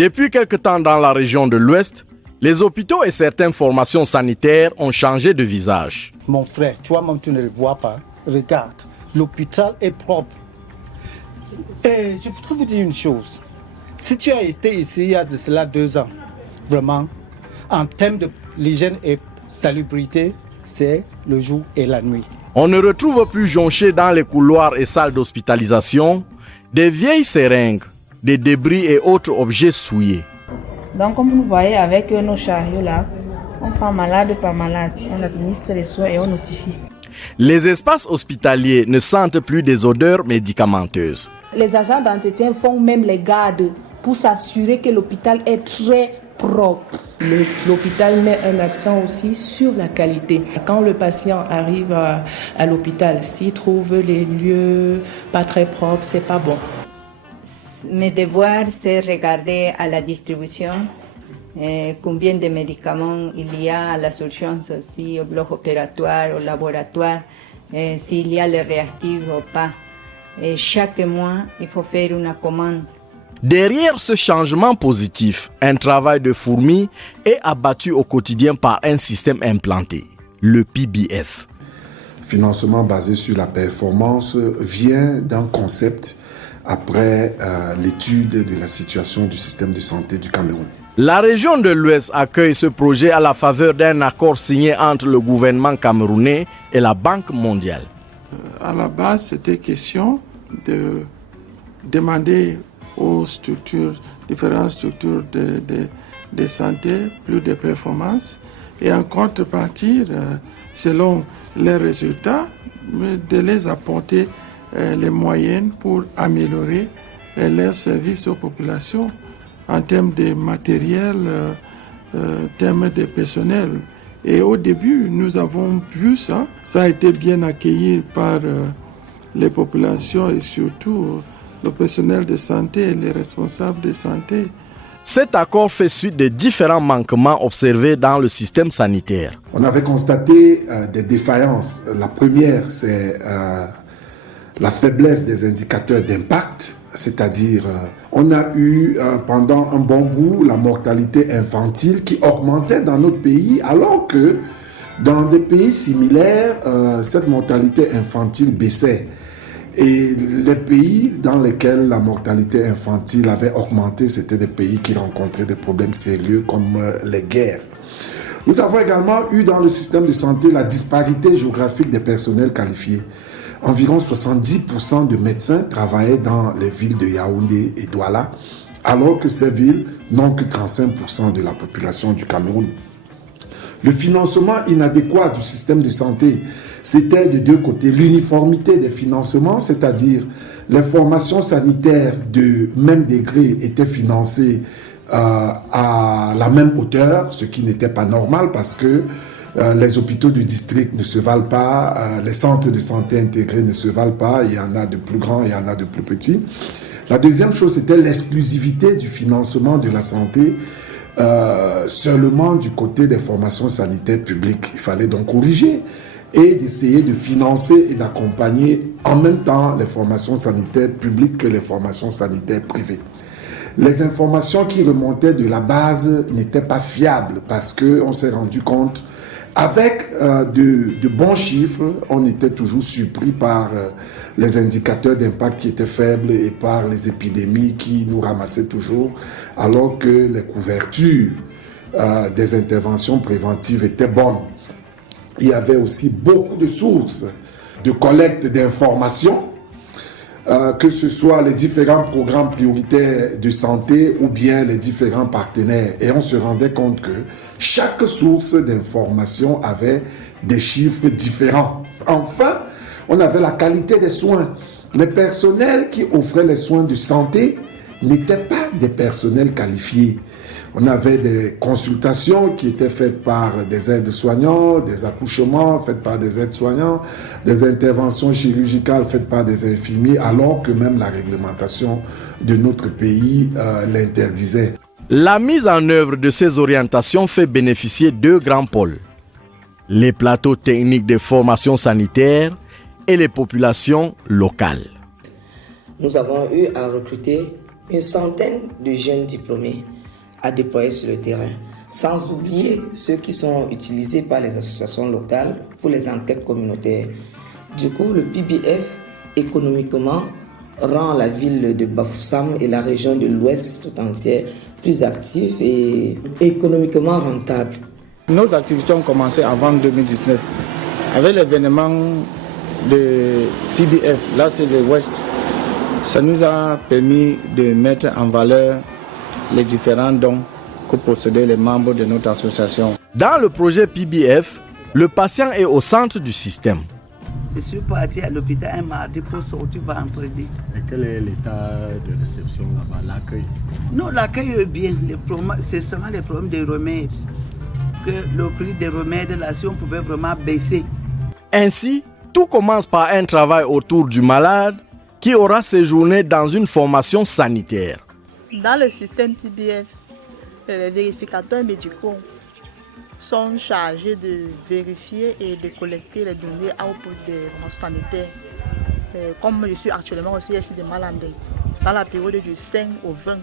Depuis quelque temps dans la région de l'Ouest, les hôpitaux et certaines formations sanitaires ont changé de visage. Mon frère, tu vois, même tu ne le vois pas. Regarde, l'hôpital est propre. Et je voudrais vous dire une chose. Si tu as été ici il y a de cela 2 ans, vraiment, en termes de l'hygiène et salubrité, c'est le jour et la nuit. On ne retrouve plus jonchés dans les couloirs et salles d'hospitalisation des vieilles seringues, des débris et autres objets souillés. Donc, comme vous voyez, avec nos chariots là, on prend malade par malade, on administre les soins et on notifie. Les espaces hospitaliers ne sentent plus des odeurs médicamenteuses. Les agents d'entretien font même les gardes pour s'assurer que l'hôpital est très propre. L'hôpital met un accent aussi sur la qualité. Quand le patient arrive à l'hôpital, s'il trouve les lieux pas très propres, c'est pas bon. Mes devoirs, c'est regarder à la distribution combien de médicaments il y a à la surgence aussi au bloc opératoire, au laboratoire, s'il y a les réactifs ou pas. Et chaque mois, il faut faire une commande. Derrière ce changement positif, un travail de fourmi est abattu au quotidien par un système implanté, le PBF. Financement basé sur la performance vient d'un concept après l'étude de la situation du système de santé du Cameroun. La région de l'Ouest accueille ce projet à la faveur d'un accord signé entre le gouvernement camerounais et la Banque mondiale. À la base, c'était question de demander aux différentes structures de santé plus de performance et en contrepartie, selon les résultats, de les apporter les moyens pour améliorer leurs services aux populations en termes de matériel, en termes de personnel. Et au début, nous avons vu ça. Ça a été bien accueilli par les populations et surtout le personnel de santé et les responsables de santé. Cet accord fait suite de différents manquements observés dans le système sanitaire. On avait constaté des défaillances. La première, c'est la faiblesse des indicateurs d'impact, c'est-à-dire on a eu pendant un bon bout la mortalité infantile qui augmentait dans notre pays, alors que dans des pays similaires, cette mortalité infantile baissait. Et les pays dans lesquels la mortalité infantile avait augmenté, c'était des pays qui rencontraient des problèmes sérieux comme les guerres. Nous avons également eu dans le système de santé la disparité géographique des personnels qualifiés. Environ 70% de médecins travaillaient dans les villes de Yaoundé et Douala, alors que ces villes n'ont que 35% de la population du Cameroun. Le financement inadéquat du système de santé, c'était de deux côtés. L'uniformité des financements, c'est-à-dire les formations sanitaires de même degré étaient financées à la même hauteur, ce qui n'était pas normal parce que les hôpitaux du district ne se valent pas, les centres de santé intégrés ne se valent pas, il y en a de plus grands, il y en a de plus petits. La deuxième chose, c'était l'exclusivité du financement de la santé seulement du côté des formations sanitaires publiques. Il fallait donc corriger et d'essayer de financer et d'accompagner en même temps les formations sanitaires publiques que les formations sanitaires privées. Les informations qui remontaient de la base n'étaient pas fiables parce qu'on s'est rendu compte, avec de bons chiffres, on était toujours surpris par les indicateurs d'impact qui étaient faibles et par les épidémies qui nous ramassaient toujours, alors que les couvertures des interventions préventives étaient bonnes. Il y avait aussi beaucoup de sources de collecte d'informations, que ce soit les différents programmes prioritaires de santé ou bien les différents partenaires. Et on se rendait compte que chaque source d'information avait des chiffres différents. Enfin, on avait la qualité des soins. Les personnels qui offraient les soins de santé n'étaient pas des personnels qualifiés. On avait des consultations qui étaient faites par des aides-soignants, des accouchements faits par des aides-soignants, des interventions chirurgicales faites par des infirmiers, alors que même la réglementation de notre pays l'interdisait. La mise en œuvre de ces orientations fait bénéficier deux grands pôles: les plateaux techniques de formation sanitaire et les populations locales. Nous avons eu à recruter une centaine de jeunes diplômés à déployer sur le terrain, sans oublier ceux qui sont utilisés par les associations locales pour les enquêtes communautaires. Du coup, le PBF, économiquement, rend la ville de Bafoussam et la région de l'Ouest tout entière plus active et économiquement rentable. Nos activités ont commencé avant 2019. Avec l'événement de PBF, là c'est le Ouest, ça nous a permis de mettre en valeur les différents dons que possédaient les membres de notre association. Dans le projet PBF, le patient est au centre du système. Je suis parti à l'hôpital un mardi pour sortir vendredi. Et quel est l'état de réception là-bas, l'accueil? Non, l'accueil est bien. C'est seulement les problèmes des remèdes. Que le prix des remèdes, là, si on pouvait vraiment baisser. Ainsi, tout commence par un travail autour du malade qui aura séjourné dans une formation sanitaire. Dans le système PBF, les vérificateurs médicaux sont chargés de vérifier et de collecter les données à propos des sanitaires. Comme je suis actuellement aussi ici de Malandé, dans la période du 5 au 20.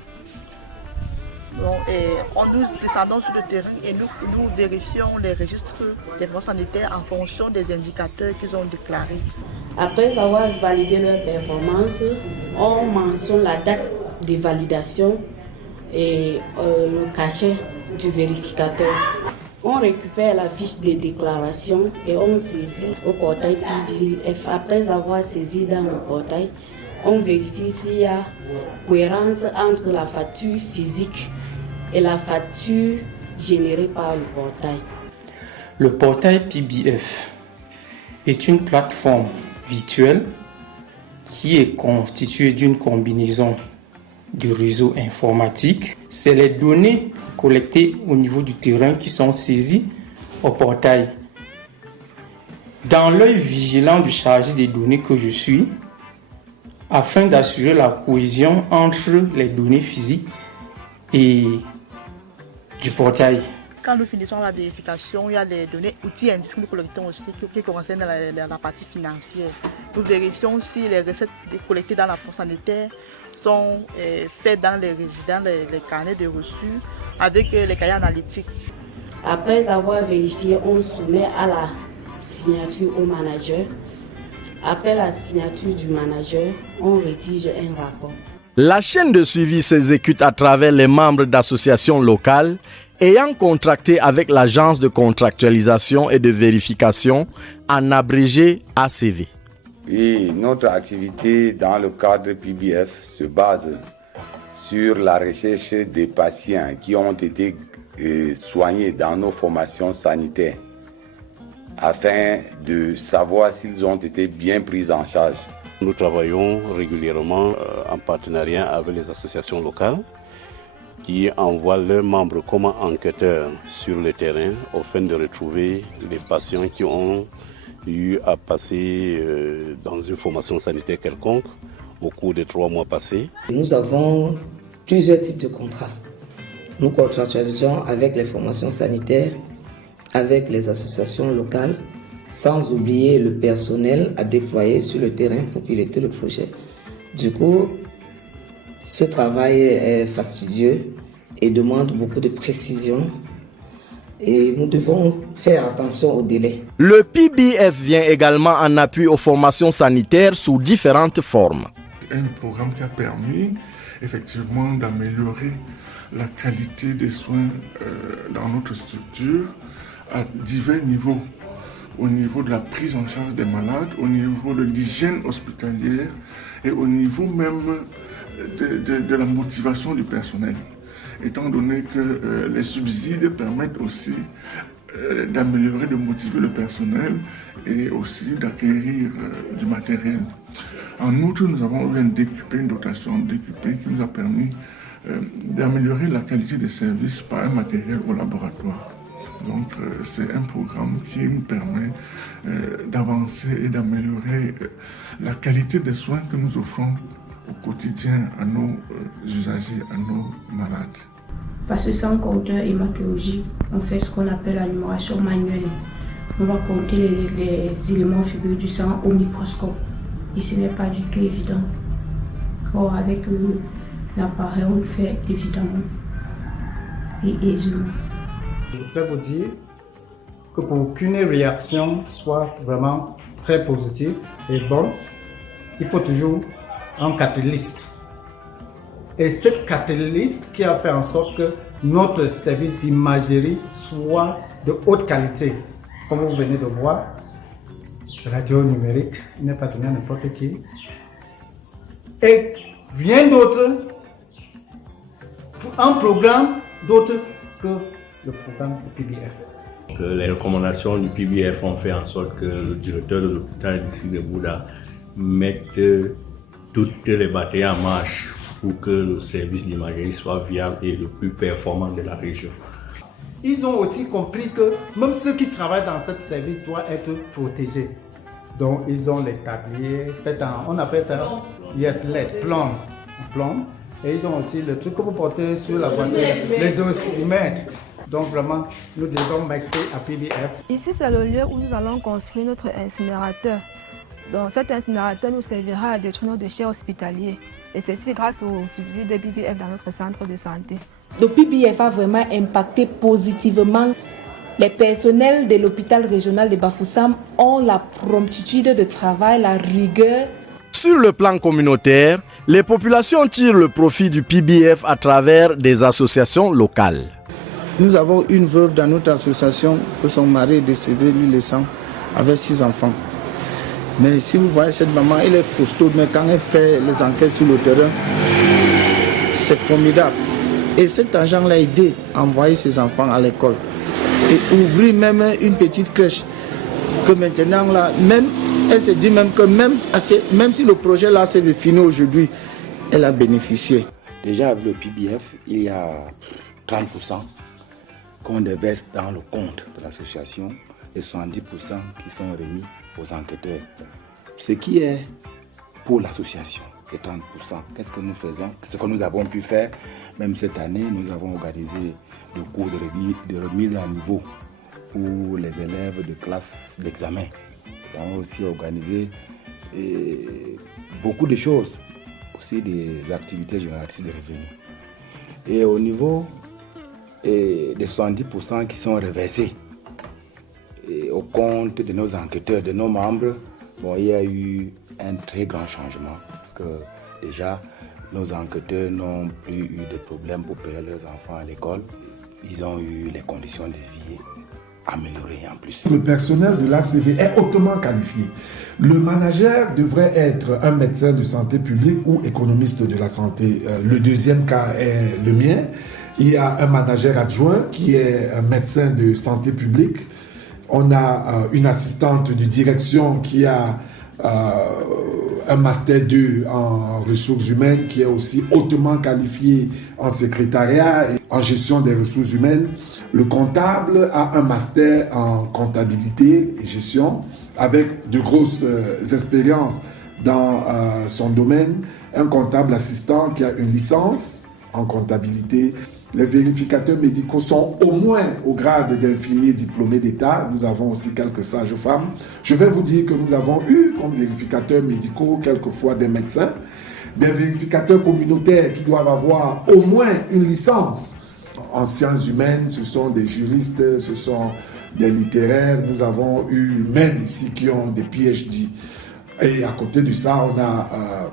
Nous descendons sur le terrain et nous vérifions les registres des sanitaires en fonction des indicateurs qu'ils ont déclarés. Après avoir validé leur performance, on mentionne la date de validation et le cachet du vérificateur. On récupère la fiche de déclaration et on saisit au portail PBF. Après avoir saisi dans le portail, on vérifie s'il y a cohérence entre la facture physique et la facture générée par le portail. Le portail PBF est une plateforme virtuelle qui est constituée d'une combinaison du réseau informatique. C'est les données collectées au niveau du terrain qui sont saisies au portail. Dans l'œil vigilant du chargé des données que je suis, afin d'assurer la cohésion entre les données physiques et du portail. Quand nous finissons la vérification, il y a les données outils indices que nous collectons aussi qui concernent la partie financière. Nous vérifions si les recettes collectées dans la fonds sanitaire sont faites dans les carnets de reçus avec les cahiers analytiques. Après avoir vérifié, on soumet à la signature au manager. Après la signature du manager, on rédige un rapport. La chaîne de suivi s'exécute à travers les membres d'associations locales ayant contracté avec l'agence de contractualisation et de vérification, en abrégé ACV. Et notre activité dans le cadre PBF se base sur la recherche des patients qui ont été soignés dans nos formations sanitaires afin de savoir s'ils ont été bien pris en charge. Nous travaillons régulièrement en partenariat avec les associations locales qui envoient leurs membres comme enquêteurs sur le terrain afin de retrouver les patients qui ont eu à passer dans une formation sanitaire quelconque au cours des 3 mois passés. Nous avons plusieurs types de contrats. Nous contractualisons avec les formations sanitaires, avec les associations locales, sans oublier le personnel à déployer sur le terrain pour piloter le projet. Du coup, ce travail est fastidieux et demande beaucoup de précision et nous devons faire attention aux délais. Le PBF vient également en appui aux formations sanitaires sous différentes formes. Un programme qui a permis effectivement d'améliorer la qualité des soins dans notre structure à divers niveaux. Au niveau de la prise en charge des malades, au niveau de l'hygiène hospitalière et au niveau même de la motivation du personnel. Étant donné que les subsides permettent aussi d'améliorer, de motiver le personnel et aussi d'acquérir du matériel. En outre, nous avons eu une dotation DQP qui nous a permis d'améliorer la qualité des services par un matériel au laboratoire. Donc c'est un programme qui nous permet d'avancer et d'améliorer la qualité des soins que nous offrons au quotidien à nos usagers, à nos malades. Parce que sans compteur hématologique, on fait ce qu'on appelle la numération manuelle. On va compter les éléments figurés du sang au microscope. Et ce n'est pas du tout évident. Or, avec l'appareil, on le fait évidemment et aisément. Je voudrais vous dire que pour qu'une réaction soit vraiment très positive et bonne, il faut toujours un catalyste. Et cette catalyste qui a fait en sorte que notre service d'imagerie soit de haute qualité. Comme vous venez de voir, radio numérique n'est pas donné à n'importe qui. Et rien d'autre, un programme d'autre que le programme du PBF. Les recommandations du PBF ont fait en sorte que le directeur de l'hôpital d'ici de Bouddha mette toutes les batailles en marche pour que le service d'imagerie soit viable et le plus performant de la région. Ils ont aussi compris que même ceux qui travaillent dans ce service doivent être protégés. Donc ils ont les tabliers faits en, on appelle ça LED, plomb. Et ils ont aussi le truc que vous portez sur la voiture, les dosimètres. Donc vraiment, nous devons maxer à PBF. Ici, c'est le lieu où nous allons construire notre incinérateur. Donc cet incinérateur nous servira à détruire nos déchets hospitaliers. Et ceci grâce au subside de PBF dans notre centre de santé. Le PBF a vraiment impacté positivement. Les personnels de l'hôpital régional de Bafoussam ont la promptitude de travail, la rigueur. Sur le plan communautaire, les populations tirent le profit du PBF à travers des associations locales. Nous avons une veuve dans notre association que son mari est décédé, lui laissant avec 6 enfants. Mais si vous voyez cette maman, elle est costaud, mais quand elle fait les enquêtes sur le terrain, c'est formidable. Et cet argent l'a aidé à envoyer ses enfants à l'école et ouvrir même une petite crèche. Que maintenant, là, même, elle se dit même que même si le projet là s'est fini aujourd'hui, elle a bénéficié. Déjà avec le PBF, il y a 30% qu'on déverse dans le compte de l'association et 70% qui sont remis aux enquêteurs. Ce qui est pour l'association, les 30%. Qu'est-ce que nous faisons? Ce que nous avons pu faire, même cette année, nous avons organisé des cours de remise à niveau pour les élèves de classe d'examen. Nous avons aussi organisé beaucoup de choses, aussi des activités génératrices de revenus. Et au niveau des 70% qui sont reversés au compte de nos enquêteurs, de nos membres, bon, il y a eu un très grand changement parce que déjà nos enquêteurs n'ont plus eu de problèmes pour payer leurs enfants à l'école. Ils ont eu les conditions de vie améliorées en plus. Le personnel de l'ACV est hautement qualifié. Le manager devrait être un médecin de santé publique ou économiste de la santé. Le deuxième cas est le mien. Il y a un manager adjoint qui est un médecin de santé publique. On a une assistante de direction qui a un master 2 en ressources humaines, qui est aussi hautement qualifié en secrétariat et en gestion des ressources humaines. Le comptable a un master en comptabilité et gestion avec de grosses expériences dans son domaine. Un comptable assistant qui a une licence en comptabilité. Les vérificateurs médicaux sont au moins au grade d'infirmier diplômé d'État. Nous avons aussi quelques sages-femmes. Je vais vous dire que nous avons eu comme vérificateurs médicaux quelquefois des médecins, des vérificateurs communautaires qui doivent avoir au moins une licence en sciences humaines. Ce sont des juristes, ce sont des littéraires. Nous avons eu même ici qui ont des PhD. Et à côté de ça, on a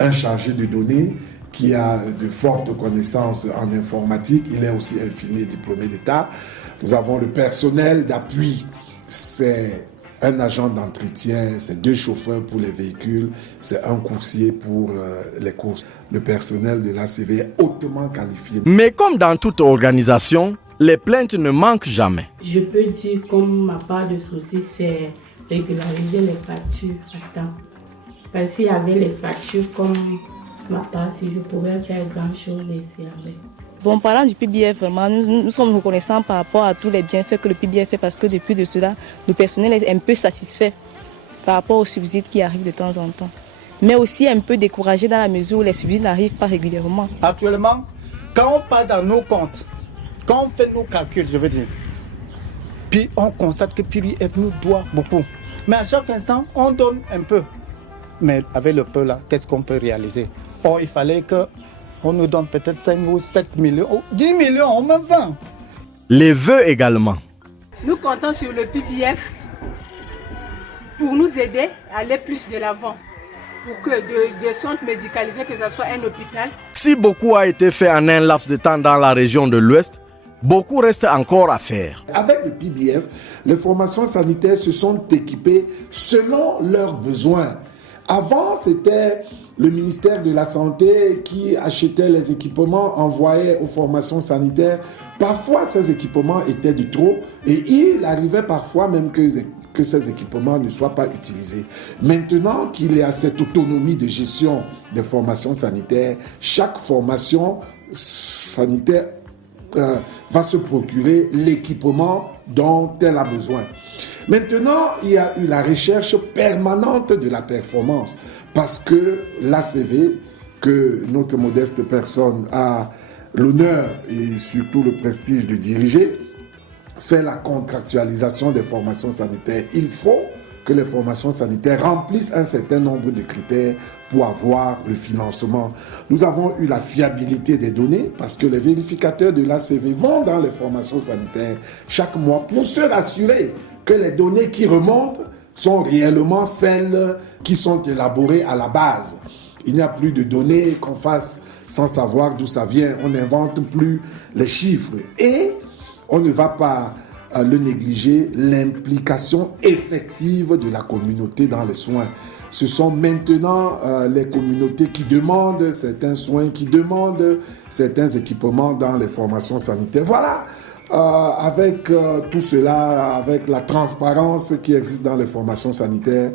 un chargé de données qui a de fortes connaissances en informatique. Il est aussi infirmier diplômé d'État. Nous avons le personnel d'appui. C'est un agent d'entretien, c'est 2 chauffeurs pour les véhicules, c'est un coursier pour les courses. Le personnel de l'ACV est hautement qualifié. Mais comme dans toute organisation, les plaintes ne manquent jamais. Je peux dire comme ma part de souci, c'est régulariser les factures à temps. Parce qu'il y avait les factures comme ma part, si je pouvais faire grand chose ici avec. Bon, parlant du PBF, vraiment, nous sommes reconnaissants par rapport à tous les bienfaits que le PBF fait parce que depuis de cela, le personnel est un peu satisfait par rapport aux subsides qui arrivent de temps en temps. Mais aussi un peu découragé dans la mesure où les subsides n'arrivent pas régulièrement. Actuellement, quand on part dans nos comptes, quand on fait nos calculs, je veux dire, puis on constate que PBF nous doit beaucoup. Mais à chaque instant, on donne un peu. Mais avec le peu là, qu'est-ce qu'on peut réaliser? Or, il fallait que On nous donne peut-être 5 ou 7 millions, 10 millions, on même 20. Les vœux également. Nous comptons sur le PBF pour nous aider à aller plus de l'avant. Pour que de centres médicalisés, que ce soit un hôpital. Si beaucoup a été fait en un laps de temps dans la région de l'Ouest, beaucoup reste encore à faire. Avec le PBF, les formations sanitaires se sont équipées selon leurs besoins. Avant, c'était le ministère de la Santé qui achetait les équipements, envoyait aux formations sanitaires. Parfois, ces équipements étaient de trop et il arrivait parfois même que ces équipements ne soient pas utilisés. Maintenant qu'il y a cette autonomie de gestion des formations sanitaires, chaque formation sanitaire va se procurer l'équipement dont elle a besoin. Maintenant, il y a eu la recherche permanente de la performance parce que l'ACV, que notre modeste personne a l'honneur et surtout le prestige de diriger, fait la contractualisation des formations sanitaires. Il faut que les formations sanitaires remplissent un certain nombre de critères pour avoir le financement. Nous avons eu la fiabilité des données parce que les vérificateurs de l'ACV vont dans les formations sanitaires chaque mois pour se rassurer que les données qui remontent sont réellement celles qui sont élaborées à la base. Il n'y a plus de données qu'on fasse sans savoir d'où ça vient. On n'invente plus les chiffres. Et on ne va pas le négliger, l'implication effective de la communauté dans les soins. Ce sont maintenant les communautés qui demandent certains soins, qui demandent certains équipements dans les formations sanitaires. Voilà, avec tout cela, avec la transparence qui existe dans les formations sanitaires,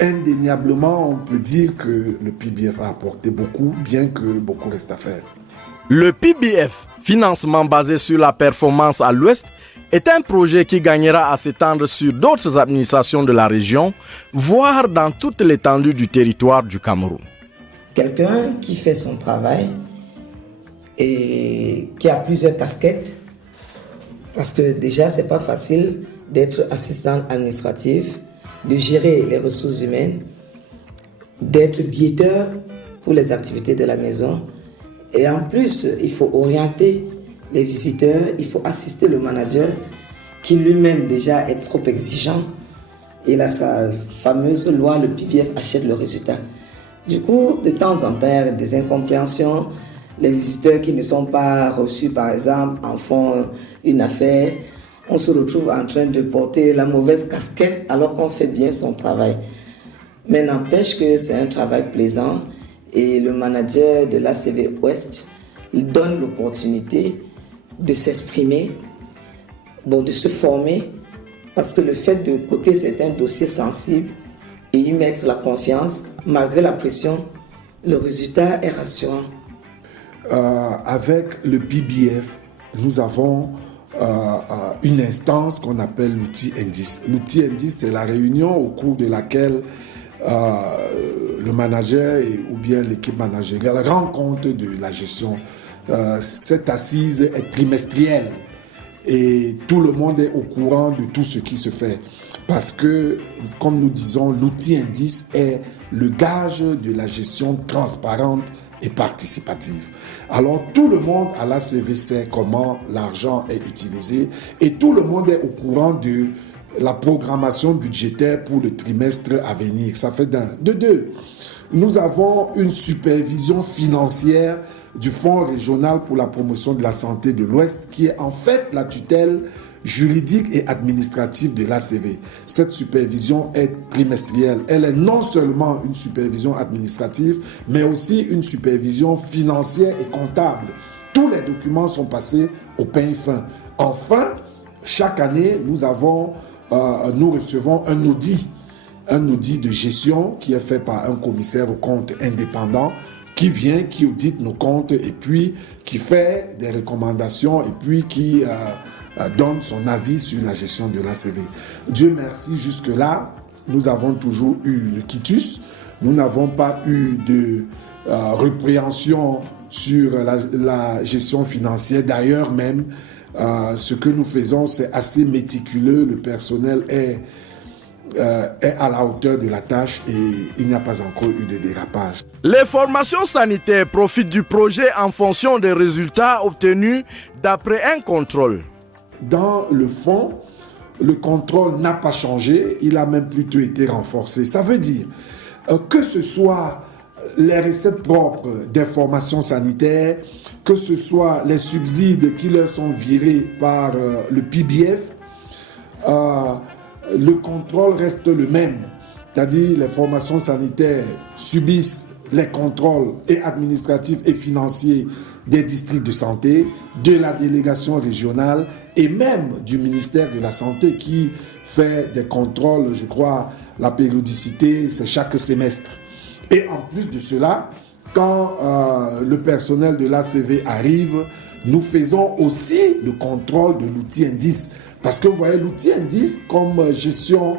indéniablement, on peut dire que le PBF a apporté beaucoup, bien que beaucoup reste à faire. Le PBF, financement basé sur la performance à l'Ouest, est un projet qui gagnera à s'étendre sur d'autres administrations de la région, voire dans toute l'étendue du territoire du Cameroun. Quelqu'un qui fait son travail et qui a plusieurs casquettes, parce que déjà, c'est pas facile d'être assistant administratif, de gérer les ressources humaines, d'être guetteur pour les activités de la maison. Et en plus, il faut orienter les visiteurs, il faut assister le manager qui lui-même déjà est trop exigeant. Il a sa fameuse loi, le PBF achète le résultat. Du coup, de temps en temps, il y a des incompréhensions. Les visiteurs qui ne sont pas reçus, par exemple, en font une affaire. On se retrouve en train de porter la mauvaise casquette alors qu'on fait bien son travail. Mais n'empêche que c'est un travail plaisant. Et le manager de l'ACV Ouest donne l'opportunité de s'exprimer, de se former, parce que le fait de côté certains dossiers sensibles et y mettre la confiance, malgré la pression, le résultat est rassurant. Avec le PBF, nous avons une instance qu'on appelle l'outil indice. L'outil indice, c'est la réunion au cours de laquelle le manager ou bien l'équipe managériale rend compte de la gestion. Cette assise est trimestrielle et tout le monde est au courant de tout ce qui se fait. Parce que, comme nous disons, l'outil indice est le gage de la gestion transparente et participative. Alors tout le monde à l'ACV sait comment l'argent est utilisé et tout le monde est au courant de la programmation budgétaire pour le trimestre à venir. Ça fait d'un. De deux, nous avons une supervision financière du Fonds régional pour la promotion de la santé de l'Ouest qui est en fait la tutelle juridique et administrative de l'ACV. Cette supervision est trimestrielle. Elle est non seulement une supervision administrative, mais aussi une supervision financière et comptable. Tous les documents sont passés au peigne fin. Enfin, chaque année, nous recevons un audit de gestion qui est fait par un commissaire aux comptes indépendant qui vient, qui audite nos comptes et puis qui fait des recommandations et puis qui donne son avis sur la gestion de l'ACV. Dieu merci, jusque-là, nous avons toujours eu le quitus. Nous n'avons pas eu de répréhension sur la gestion financière. D'ailleurs, même, ce que nous faisons, c'est assez méticuleux. Le personnel est est à la hauteur de la tâche et il n'y a pas encore eu de dérapage. Les formations sanitaires profitent du projet en fonction des résultats obtenus d'après un contrôle. Dans le fond, le contrôle n'a pas changé, il a même plutôt été renforcé. Ça veut dire que ce soit les recettes propres des formations sanitaires, que ce soit les subsides qui leur sont virés par le PBF, le contrôle reste le même. C'est-à-dire les formations sanitaires subissent les contrôles et administratifs et financiers des districts de santé, de la délégation régionale et même du ministère de la Santé qui fait des contrôles, je crois, la périodicité, c'est chaque semestre. Et en plus de cela, quand le personnel de l'ACV arrive, nous faisons aussi le contrôle de l'outil indice. Parce que vous voyez, l'outil indice comme gestion,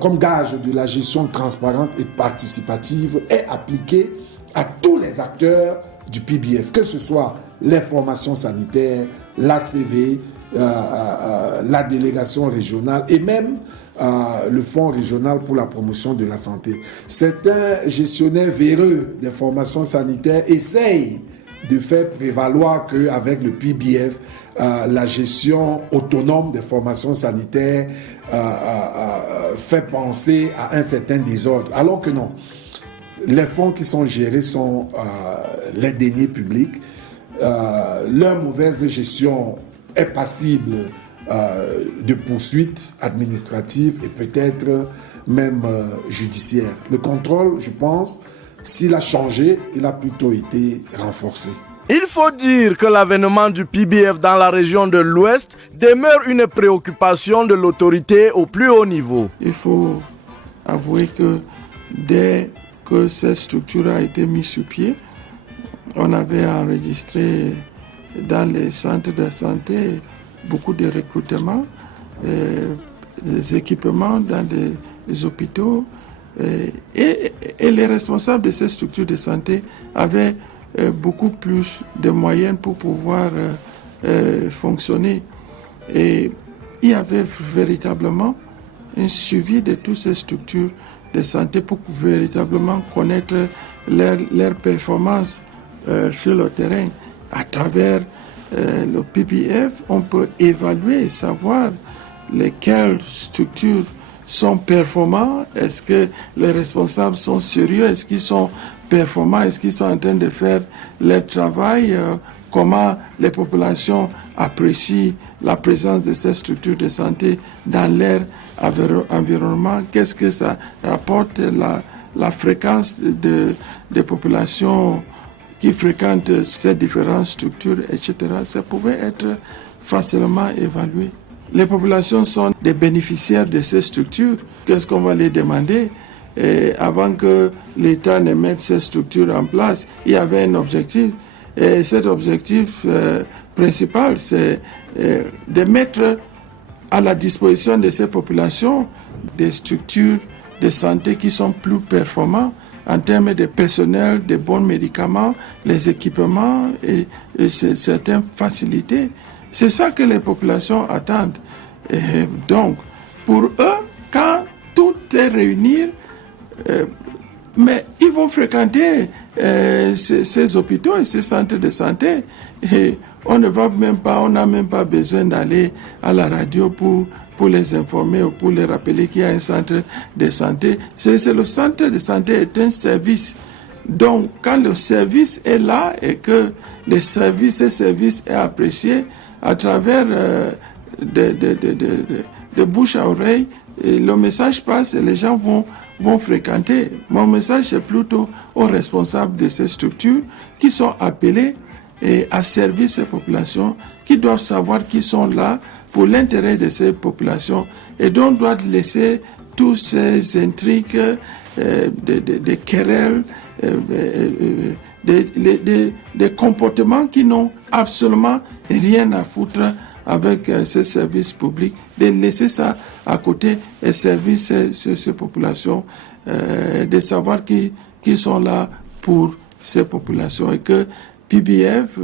comme gage de la gestion transparente et participative est appliqué à tous les acteurs du PBF, que ce soit les formations sanitaires, l'ACV, la délégation régionale et même le Fonds régional pour la promotion de la santé. Certains gestionnaires véreux des formations sanitaires essayent de faire prévaloir qu'avec le PBF, la gestion autonome des formations sanitaires fait penser à un certain désordre, alors que non. Les fonds qui sont gérés sont les deniers publics. Leur mauvaise gestion est passible de poursuites administratives et peut-être même judiciaires. Le contrôle, je pense, s'il a changé, il a plutôt été renforcé. Il faut dire que l'avènement du PBF dans la région de l'Ouest demeure une préoccupation de l'autorité au plus haut niveau. Il faut avouer que dès que cette structure a été mise sur pied, on avait enregistré dans les centres de santé beaucoup de recrutements, des équipements dans les hôpitaux et les responsables de ces structures de santé avaient beaucoup plus de moyens pour pouvoir fonctionner. Et il y avait véritablement un suivi de toutes ces structures de santé pour véritablement connaître leur performance sur le terrain. À travers le PBF, on peut évaluer et savoir lesquelles structures sont performantes, est-ce que les responsables sont sérieux, est-ce qu'ils sont performants, est-ce qu'ils sont en train de faire leur travail, comment les populations apprécient la présence de ces structures de santé dans leur environnement, qu'est-ce que ça rapporte, la fréquence des populations qui fréquentent ces différentes structures, etc. Ça pouvait être facilement évalué. Les populations sont des bénéficiaires de ces structures. Qu'est-ce qu'on va les demander? Et avant que l'État ne mette ces structures en place, il y avait un objectif. Et cet objectif principal, c'est de mettre à la disposition de ces populations des structures de santé qui sont plus performantes en termes de personnel, de bons médicaments, les équipements et certaines facilités. C'est ça que les populations attendent. Et donc, pour eux, quand tout est réuni, mais ils vont fréquenter ces hôpitaux et ces centres de santé. Et on n'a même pas besoin d'aller à la radio pour les informer ou pour les rappeler qu'il y a un centre de santé. C'est le centre de santé est un service. Donc, quand le service est là et que ce service est apprécié à travers de bouche à oreille, et le message passe et les gens vont fréquenter. Mon message, c'est plutôt aux responsables de ces structures qui sont appelés à servir ces populations, qui doivent savoir qu'ils sont là pour l'intérêt de ces populations et donc doivent laisser tous ces intrigues, des querelles, des comportements qui n'ont absolument rien à foutre avec ces services publics, de laisser ça à côté et servir ces populations, de savoir qui sont là pour ces populations et que PBF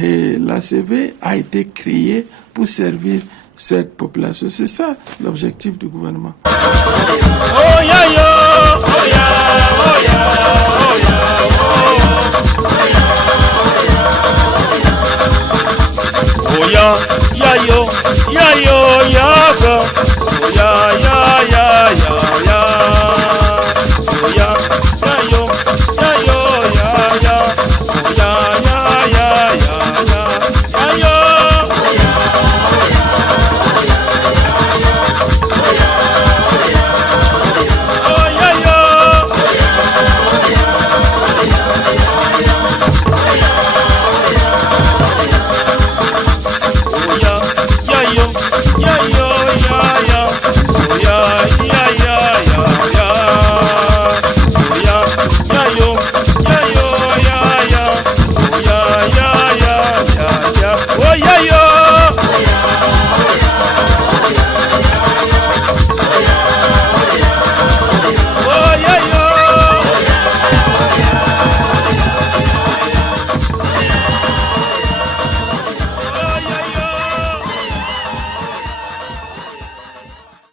l'ACV a été créé pour servir cette population. C'est ça l'objectif du gouvernement.